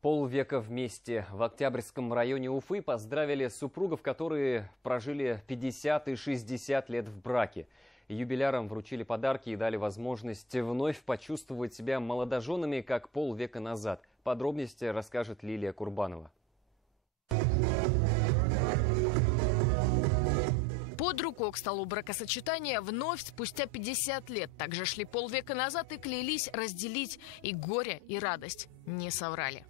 Полвека вместе. В Октябрьском районе Уфы поздравили супругов, которые прожили 50 и 60 лет в браке. Юбилярам вручили подарки и дали возможность вновь почувствовать себя молодоженами, как полвека назад. Подробности расскажет Лилия Курбанова. Под руку к столу бракосочетания вновь спустя 50 лет. Также шли полвека назад и клялись разделить и горе, и радость. Не соврали.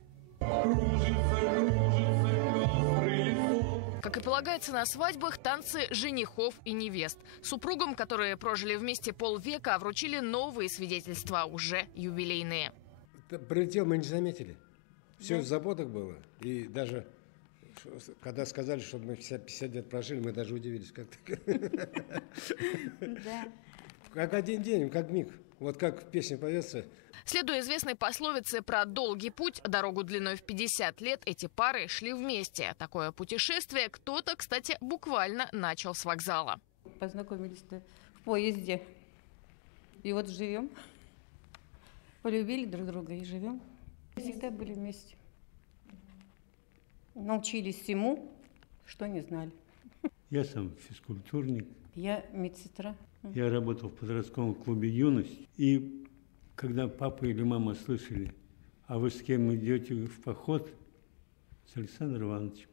Как и полагается на свадьбах, танцы женихов и невест. Супругам, которые прожили вместе полвека, вручили новые свидетельства, уже юбилейные. Прилетел, мы не заметили. Все в заботах было. И даже когда сказали, что мы 50 лет прожили, мы даже удивились. Как один день, как миг. Вот как в песне поется. Следуя известной пословице про долгий путь, дорогу длиной в 50 лет, эти пары шли вместе. Такое путешествие кто-то, кстати, буквально начал с вокзала. Познакомились в поезде. И вот живем. Полюбили друг друга и живем. Всегда были вместе. Научились всему, что не знали. Я сам физкультурник. Я медсестра. Я работал в подростковом клубе «Юность». И когда папа или мама слышали, а вы с кем идете в поход? С Александром Ивановичем.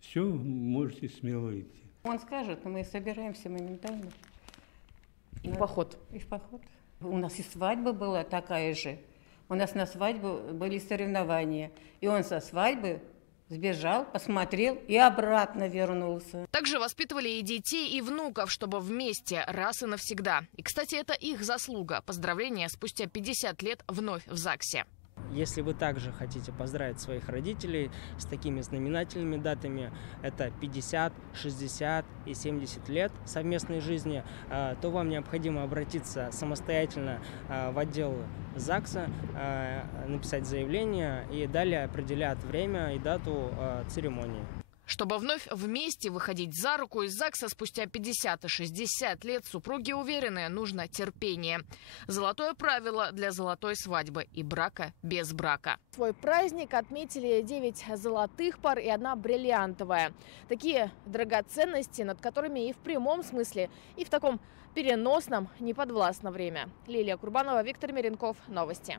Все, можете смело идти. Он скажет, мы собираемся моментально. И в поход. И в поход. У нас и свадьба была такая же. У нас на свадьбу были соревнования. И он со свадьбы сбежал, посмотрел и обратно вернулся. Также воспитывали и детей, и внуков, чтобы вместе, раз и навсегда. И, кстати, это их заслуга. Поздравления спустя 50 лет вновь в ЗАГСе. Если вы также хотите поздравить своих родителей с такими знаменательными датами, это 50, 60 и 70 лет совместной жизни, то вам необходимо обратиться самостоятельно в отдел ЗАГСа, написать заявление, и далее определят время и дату церемонии. Чтобы вновь вместе выходить за руку из ЗАГСа спустя 50 и 60 лет, супруги уверены, нужно терпение. Золотое правило для золотой свадьбы и брака без брака. Свой праздник отметили 9 золотых пар и 1 бриллиантовая. Такие драгоценности, над которыми и в прямом смысле, и в таком переносном не подвластно время. Лилия Курбанова, Виктор Меренков. Новости.